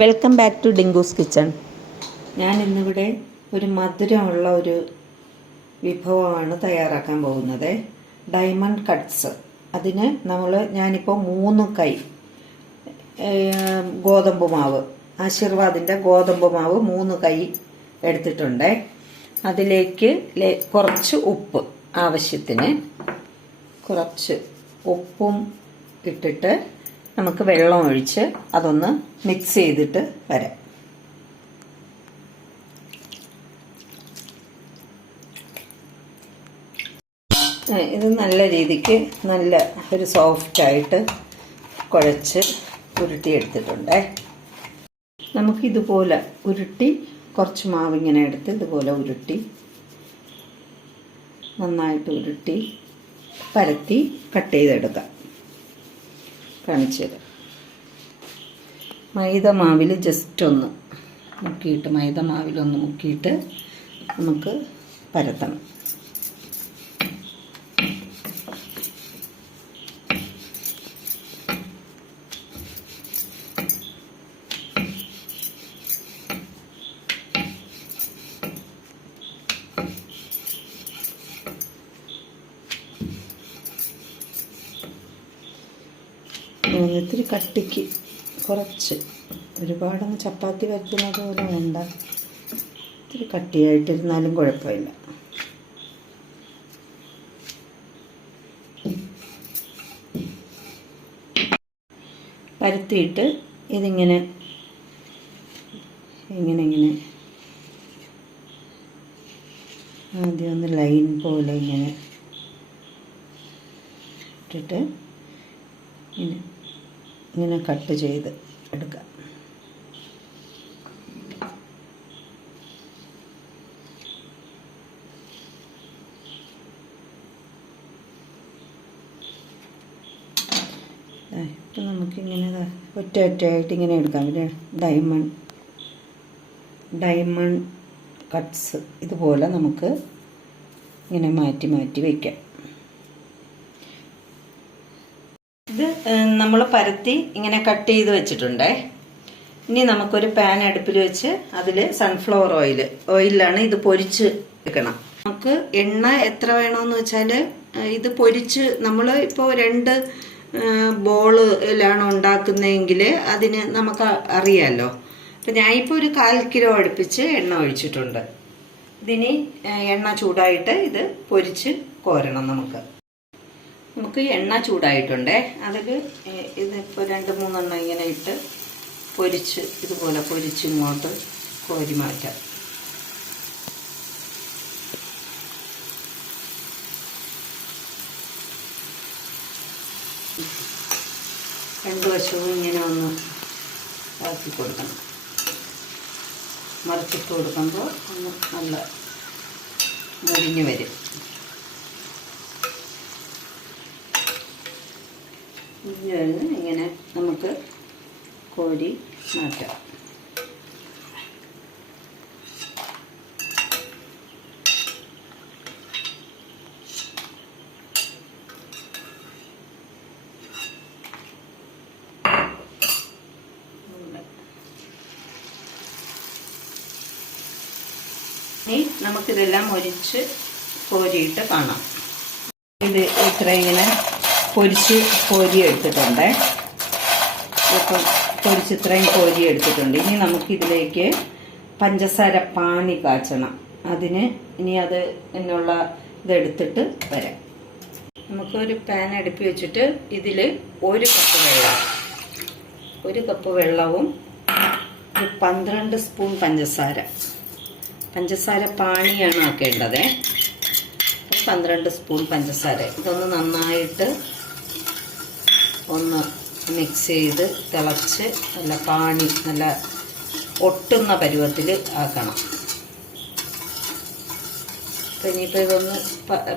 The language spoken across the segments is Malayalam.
Welcome back to Dinkoos kitchen ഞാൻ ഇന്നിവിടെ ഒരു മധുരമുള്ള ഒരു വിഭവമാണ് തയ്യാറാക്കാൻ പോകുന്നത്. ഡയമണ്ട് കട്ട്സ് അതിന് നമ്മൾ ഞാനിപ്പോൾ മൂന്ന് കൈ ഗോതമ്പ് മാവ് ആശീർവാദിന്റെ ഗോതമ്പ് മാവ് മൂന്ന് കൈ എടുത്തിട്ടുണ്ട്. അതിലേക്ക് കുറച്ച് ഉപ്പ് ആവശ്യത്തിന് കുറച്ച് ഉപ്പും ഇട്ടിട്ട് നമുക്ക് വെള്ളം ഒഴിച്ച് അതൊന്ന് മിക്സ് ചെയ്തിട്ട് വരാം. ഇത് നല്ല രീതിക്ക് നല്ല ഒരു സോഫ്റ്റായിട്ട് കുഴച്ച് ഉരുട്ടിയെടുത്തിട്ടുണ്ടേ നമുക്കിതുപോലെ ഉരുട്ടി കുറച്ച് മാവ് ഇങ്ങനെ എടുത്ത് ഇതുപോലെ ഉരുട്ടി നന്നായിട്ട് ഉരുട്ടി പരത്തി കട്ട് ചെയ്തെടുക്കാം. കാണിച്ചത് മൈദ മാവിൽ ജസ്റ്റ് ഒന്ന് മുക്കിയിട്ട് മൈദ മാവിലൊന്ന് മുക്കിയിട്ട് നമുക്ക് പരത്തണം. ഉം, ഇത്തിരി കട്ടിക്ക് കുറച്ച്. ഒരുപാടൊന്ന് ചപ്പാത്തി വയ്ക്കുന്നത് പോലെ വേണ്ട. ഇത്തിരി കട്ടിയായിട്ടിരുന്നാലും കുഴപ്പമില്ല. പരത്തിയിട്ട് ഇതിങ്ങനെ ഇങ്ങനെ ഇങ്ങനെ. ആദ്യം ഒന്ന് ലൈൻ പോലെ ഇങ്ങനെ ഇട്ടിട്ട് ഇങ്ങനെ ഇങ്ങനെ കട്ട് ചെയ്ത് എടുക്കാം. ഇപ്പം നമുക്കിങ്ങനെ ഒറ്റ ഒറ്റയായിട്ട് ഇങ്ങനെ എടുക്കാം. പിന്നെ ഡയമണ്ട് ഡയമണ്ട് കട്ട്സ് ഇതുപോലെ നമുക്ക് ഇങ്ങനെ മാറ്റി മാറ്റി വയ്ക്കാം ഇത് നമ്മൾ പരത്തി ഇങ്ങനെ കട്ട് ചെയ്ത് വെച്ചിട്ടുണ്ടേ. ഇനി നമുക്കൊരു പാൻ അടുപ്പിൽ വെച്ച് അതിൽ സൺഫ്ലവർ ഓയിൽ ഓയിലാണ് ഇത് പൊരിച്ച് വെക്കണം. നമുക്ക് എണ്ണ എത്ര വേണമെന്ന് വെച്ചാൽ ഇത് പൊരിച്ച് നമ്മൾ ഇപ്പോൾ രണ്ട് ബോളിലാണ് ഉണ്ടാക്കുന്നതെങ്കിൽ അതിന് നമുക്ക് അറിയാമല്ലോ അപ്പം ഞാനിപ്പോൾ ഒരു കാൽ കിലോ അടുപ്പിച്ച് എണ്ണ ഒഴിച്ചിട്ടുണ്ട്. ഇതിനി എണ്ണ ചൂടായിട്ട് ഇത് പൊരിച്ച് കോരണം നമുക്ക്. നമുക്ക് എണ്ണ ചൂടായിട്ടുണ്ട്. അതിൽ ഇതിപ്പോൾ രണ്ട് മൂന്നെണ്ണം ഇങ്ങനെ ഇട്ട് പൊരിച്ച് ഇതുപോലെ പൊരിച്ച് ഇങ്ങോട്ട് കോരി മാറ്റാം രണ്ട് വശവും ഇങ്ങനെ ഒന്ന് ആക്കി കൊടുക്കണം. മറിച്ചിട്ട് കൊടുക്കുമ്പോൾ ഒന്ന് നല്ല മുരിഞ്ഞ് വരും. ഇതിന് ഇങ്ങനെ നമുക്ക് കോരി മാറ്റാം. നമുക്കിതെല്ലാം ഒരിച്ച് കോരിയിട്ട് കാണാം. ഇത് ഇത്ര ഇങ്ങനെ പൊരിച്ച് കോരി എടുത്തിട്ടുണ്ട്. ഇപ്പം പൊരിച്ച് ഇത്രയും കോരി എടുത്തിട്ടുണ്ട്. ഇനി നമുക്കിതിലേക്ക് പഞ്ചസാര പാനി കാച്ചണം. അതിന് ഇനി അത് എന്നുള്ള ഇതെടുത്തിട്ട് വരാം. നമുക്കൊരു പാൻ അടുപ്പി വെച്ചിട്ട് ഇതിൽ ഒരു കപ്പ് വെള്ളം ഒരു കപ്പ് വെള്ളവും ഒരു പന്ത്രണ്ട് സ്പൂൺ പഞ്ചസാര. പഞ്ചസാര പാനിയാണ് ആക്കേണ്ടത്. പന്ത്രണ്ട് സ്പൂൺ പഞ്ചസാര. ഇതൊന്ന് നന്നായിട്ട് ഒന്ന് മിക്സ് ചെയ്ത് തിളച്ച് നല്ല പാണി നല്ല ഒട്ടുന്ന പരുവത്തിൽ ആക്കണം. അപ്പം ഇനിയിപ്പോൾ ഇതൊന്ന്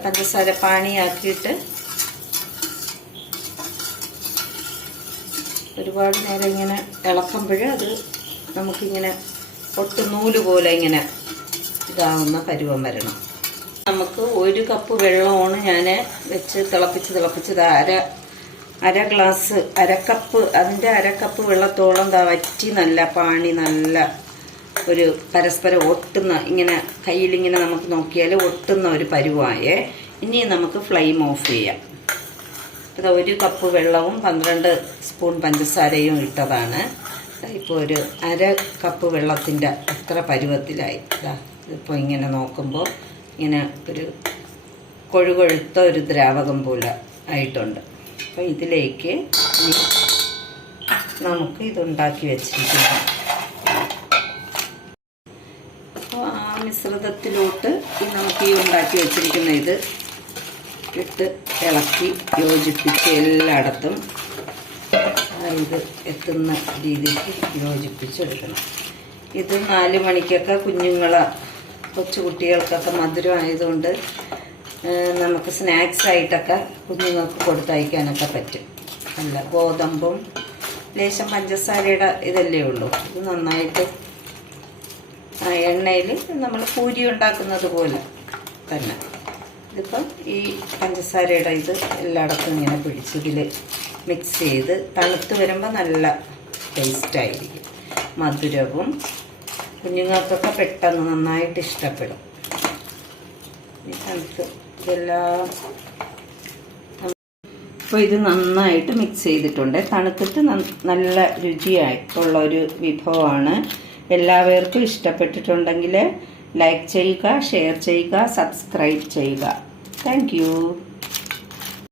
പഞ്ചസാര പാണിയാക്കിയിട്ട് ഒരുപാട് നേരം ഇങ്ങനെ ഇളക്കുമ്പോൾ അത് നമുക്കിങ്ങനെ ഒട്ട് നൂൽ പോലെ ഇങ്ങനെ ഇതാവുന്ന പരുവം വരണം. നമുക്ക് ഒരു കപ്പ് വെള്ളമാണ് ഞാൻ വെച്ച് തിളപ്പിച്ച് തിളപ്പിച്ചത്. അര അര ഗ്ലാസ് അരക്കപ്പ് അതിന്റെ അരക്കപ്പ് വെള്ളത്തോളം ദാ വറ്റി നല്ല പാണി നല്ല ഒരു പരസ്പരം ഒട്ടുന്ന ഇങ്ങനെ കയ്യിലിങ്ങനെ നമുക്ക് നോക്കിയാൽ ഒട്ടുന്ന ഒരു പരുവായേ. ഇനി നമുക്ക് ഫ്ലെയിം ഓഫ് ചെയ്യാം. ഇത് ഒരു കപ്പ് വെള്ളവും പന്ത്രണ്ട് സ്പൂൺ പഞ്ചസാരയും ഇട്ടതാണ്. ഇപ്പോൾ ഒരു അര കപ്പ് വെള്ളത്തിന്റെ എത്ര പരുവത്തിലായി. ഇതാ ഇതിപ്പോൾ ഇങ്ങനെ നോക്കുമ്പോൾ ഇങ്ങനെ ഒരു കൊഴുകൊഴുത്ത ഒരു ദ്രാവകം പോലെ ആയിട്ടുണ്ട്. അപ്പോൾ ഇതിലേക്ക് ഈ നമുക്ക് ഇതുണ്ടാക്കി വെച്ചിരിക്കുന്നു. അപ്പോൾ ആ മിശ്രിതത്തിലോട്ട് ഈ നമുക്ക് ഈ ഉണ്ടാക്കി വെച്ചിരിക്കുന്ന ഇത് ഇട്ട് ഇളക്കി യോജിപ്പിച്ച് എല്ലായിടത്തും ഇത് എത്തുന്ന രീതിക്ക് യോജിപ്പിച്ചെടുക്കണം. ഇത് നാല് മണിക്കൊക്കെ കുഞ്ഞുങ്ങളെ കൊച്ചു കുട്ടികൾക്കൊക്കെ മധുരം ആയതുകൊണ്ട് നമുക്ക് സ്നാക്സ് ആയിട്ടൊക്കെ കുഞ്ഞുങ്ങൾക്ക് കൊടുത്തയക്കാനൊക്കെ പറ്റും. അല്ല ഗോതമ്പും ലേശം പഞ്ചസാരയുടെ ഇതല്ലേ ഉള്ളൂ. ഇത് നന്നായിട്ട് എണ്ണയിൽ നമ്മൾ പൂരി ഉണ്ടാക്കുന്നത് പോലെ തന്നെ. ഇതിപ്പം ഈ പഞ്ചസാരയുടെ ഇത് എല്ലായിടത്തും ഇങ്ങനെ പിടിച്ച് ഇതിൽ മിക്സ് ചെയ്ത് തണുത്ത് വരുമ്പോൾ നല്ല ടേസ്റ്റായിരിക്കും മധുരവും കുഞ്ഞുങ്ങൾക്കൊക്കെ പെട്ടെന്ന് നന്നായിട്ട് ഇഷ്ടപ്പെടും. ഇതെല്ലാം അപ്പോൾ ഇത് നന്നായിട്ട് മിക്സ് ചെയ്തിട്ടുണ്ട്. തണുത്തിട്ട് നല്ല രുചിയായിട്ടുള്ള ഒരു വിഭവമാണ്. എല്ലാവർക്കും ഇഷ്ടപ്പെട്ടിട്ടുണ്ടെങ്കിൽ ലൈക്ക് ചെയ്യുക ഷെയർ ചെയ്യുക സബ്സ്ക്രൈബ് ചെയ്യുക. താങ്ക്